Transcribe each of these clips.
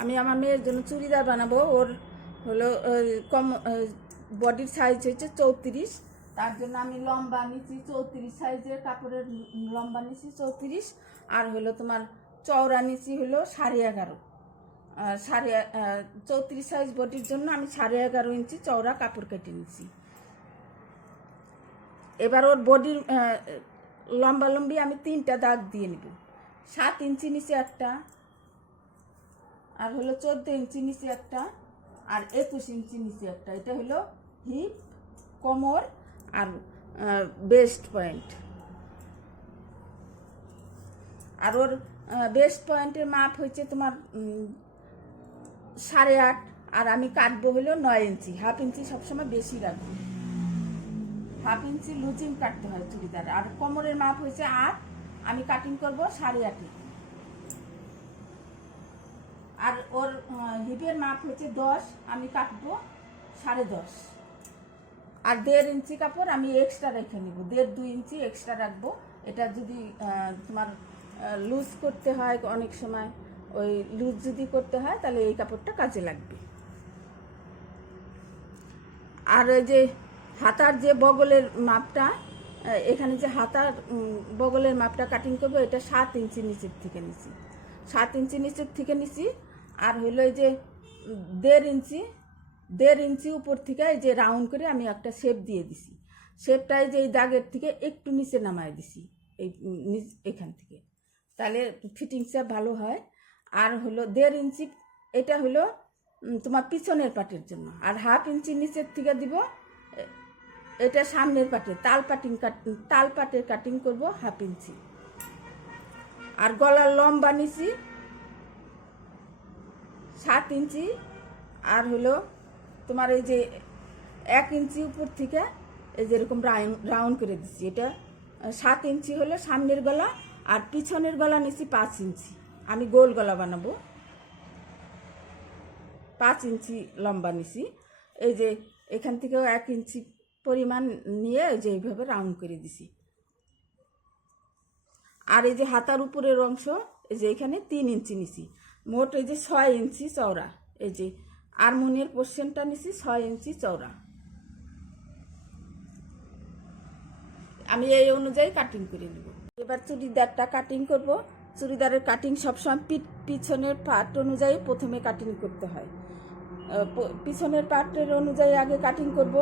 আমি আমার মেয়ের জন্য চুড়িদার বানাবো। ওর হলো কম বডির সাইজ হচ্ছে 34, তার জন্য আমি লম্বা নিচ্ছি 34 সাইজের কাপড়ের লম্বা নিচ্ছি 34, আর হলো তোমার চওড়া নিচ্ছি হলো 11.5। 34 সাইজ বডির জন্য আমি 11.5 ইঞ্চি চওড়া কাপড় কেটে নিচ্ছি। এবার ওর বডির লম্বি আমি 3টা দাগ দিয়ে নেব। 7 ইঞ্চি নিচে একটা, আর হলো 14 ইঞ্চি নিচে একটা, আর 21 ইঞ্চি নিচে একটা। এটা হলো হিপ, কোমর আর বেস্ট পয়েন্ট। আর ওর বেস্ট পয়েন্টের মাপ হচ্ছে তোমার 8.5, আর আমি কাটবো হলো 9 ইঞ্চি। হাফ ইঞ্চি সবসময় বেশি রাখবো, হাফ ইঞ্চি লুজিং কাটতে হয় চুড়িদার। আর কোমরের মাপ হয়েছে 8, আমি কাটিং করবো 8.5। আর ওর হিপের মাপ হচ্ছে 10, আমি কাটবো 10.5। আর 1.5 ইঞ্চি কাপড় আমি এক্সট্রা রেখে নিব, 1.5-2 ইঞ্চি এক্সট্রা রাখবো। এটা যদি তোমার লুজ করতে হয় অনেক সময়, ওই লুজ যদি করতে হয় তাহলে এই কাপড়টা কাজে লাগবে। আর ওই যে হাতার যে বগলের মাপটা, এখানে যে হাতার বগলের মাপটা কাটিং করবো, এটা 7 ইঞ্চি নিচের থেকে নিছি, 7 ইঞ্চি নিচের থেকে নিছি। আর হলো এই যে 1.5 ইঞ্চি উপর থেকে এই যে রাউন্ড করে আমি একটা শেপ দিয়ে দিছি। শেপটাই যে এই দাগের থেকে একটু নিচে নামায় দিছি, এই এখান থেকে, তাহলে ফিটিংসটা ভালো হয়। আর হলো 1.5 ইঞ্চি, এটা হলো তোমার পিছনের পাটের জন্য। আর হাফ ইঞ্চি নিচের থেকে দিব, এটা সামনের পাটে তাল পাটের কাটিং করব হাফ ইঞ্চি। আর গলার লম্বা নিছি 7 ইঞ্চি, আর হলো তোমার এই যে 1 ইঞ্চি উপর থেকে এই যেরকম রাউন্ড করে দিচ্ছি। এটা 7 ইঞ্চি হলো সামনের গলা, আর পিছনের গলা নিছি 5 ইঞ্চি। আমি গোল গলা বানাবো, 5 ইঞ্চি লম্বা নিছি। এই যে এখান থেকেও 1 ইঞ্চি পরিমাণ নিয়ে যে এইভাবে রাউন্ড করে দিছি। আর এই যে হাতার উপরের অংশ, এই যে এখানে 3 ইঞ্চি নিছি। মোট এই যে 6 ইঞ্চি চওড়া। এই যে আরমোনিয়ার পোর্শনটা নিছি 6 ইঞ্চি চওড়া। আমি এই অনুযায়ী কাটিং করে নেব। এবার চুড়িদারটা কাটিং করব। চুড়িদারের কাটিং সবসময় পিছনের পার্ট অনুযায়ী প্রথমে কাটিং করতে হয়। পিছনের পার্টের অনুযায়ী আগে কাটিং করব,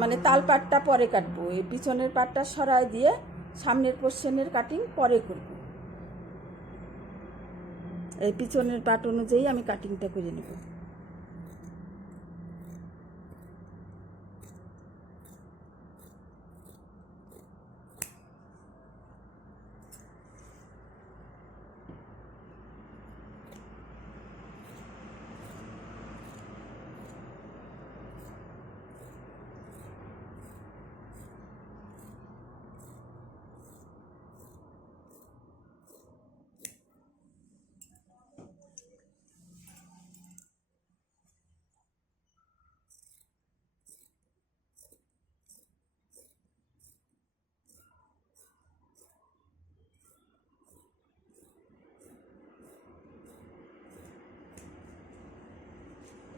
মানে তাল পাটটা পরে কাটবো। এই পিছনের পাটটা সরাই দিয়ে সামনের পোর্শনের কাটিং পরে করব। এই পিছনের পাট অনুযায়ী আমি কাটিংটা করে নেব।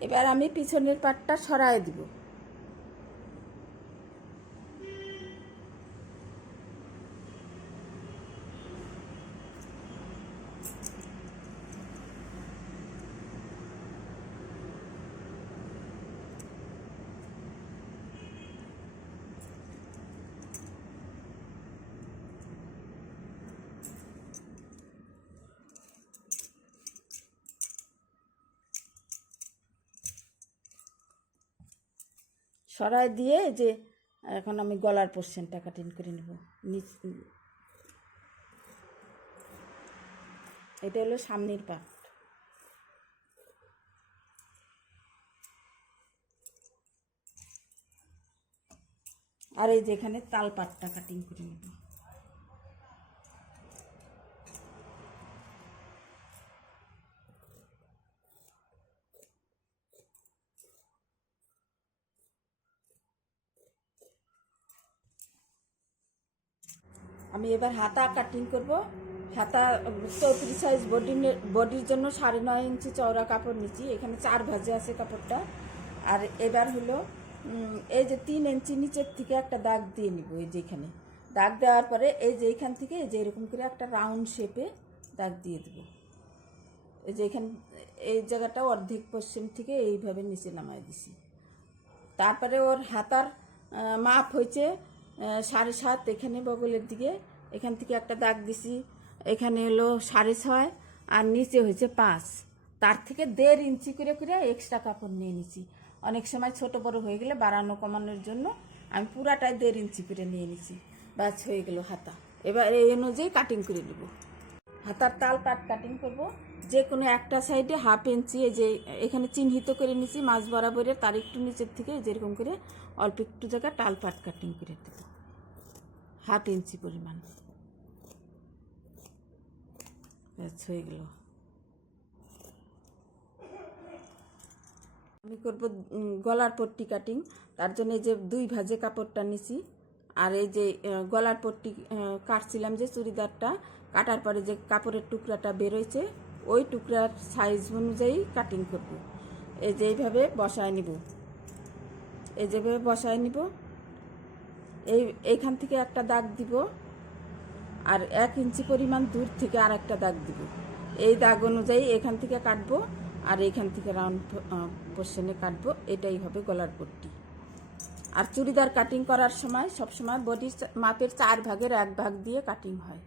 এবার আমি পিছনের পাটটা সরাই দিব। সরাই দিয়ে যে এখন আমি গলার পোর্শনটা কাটিং করে নেব। এটা হলো সামনের পাট। আর এই যে এখানে তাল পাটটা কাটিং করে নেব। আমি এবার হাতা কাটিং করব। হাতা 34 সাইজ বডির জন্য 9.5 ইঞ্চি চওড়া কাপড় নিচ্ছি। এখানে 4 ভাঁজে আছে কাপড়টা। আর এবার হলো এই যে 3 ইঞ্চি নিচের থেকে একটা দাগ দিয়ে নিব। এই যে এখানে দাগ দেওয়ার পরে এই যে এখান থেকে এই যে এরকম করে একটা রাউন্ড শেপে দাগ দিয়ে দেব। এই যে এখান এই জায়গাটা অর্ধেক পশ্চিম থেকে এইভাবে নিচে নামাই দিছি। তারপরে ওর হাতার মাপ হয়েছে 7.5, এখানে বগলের দিকে এখান থেকে একটা দাগ দিছি। এখানে হলো 6.5 আর নিচে হয়েছে 5। তার থেকে 1.5 ইঞ্চি করে করে এক্সট্রা কাপড় নিয়ে নিছি। অনেক সময় ছোট বড় হয়ে গেলে বাড়ানো কমানোর জন্য আমি পুরাটাই 1.5 ইঞ্চি করে নিয়ে নিছি। ব্যাস হয়ে গেল হাতা। এবার এই অনুযায়ী কাটিং করে নেব। হাতার তাল পাট কাটিং করব। যে কোনো একটা সাইডে 1/2 ইঞ্চি এই যে এখানে চিহ্নিত করে নিছি মাঝ বরাবরের, তার একটু নিচের থেকে যেরকম করে অল্প একটু জায়গা টাল পাট কাটিং করে দেব 1/2 ইঞ্চি পরিমাণ। হয়ে গেল। আমি করব গলার পট্টি কাটিং। তার জন্য এই যে 2 ভাঁজে কাপড়টা নিছি। আর এই যে গলার পট্টি কাটছিলাম যে চুড়িদারটা কাটার পরে যে কাপড়ের টুকরাটা বেরোইছে ওই টুকরার সাইজ অনুযায়ী কাটিং করব। এই যে এইভাবে বসায় নিব। এই যেভাবে বসায় নিব। এইখান থেকে একটা দাগ দিব আর 1 ইঞ্চি পরিমাণ দূর থেকে আর একটা দাগ দিব। এই দাগ অনুযায়ী এখান থেকে কাটবো আর এইখান থেকে রাউন্ড পোর্শনে কাটবো। এটাই হবে গলার পট্টি। আর চুড়িদার কাটিং করার সময় সবসময় বডির মাপের 4 ভাগের 1 ভাগ দিয়ে কাটিং হয়।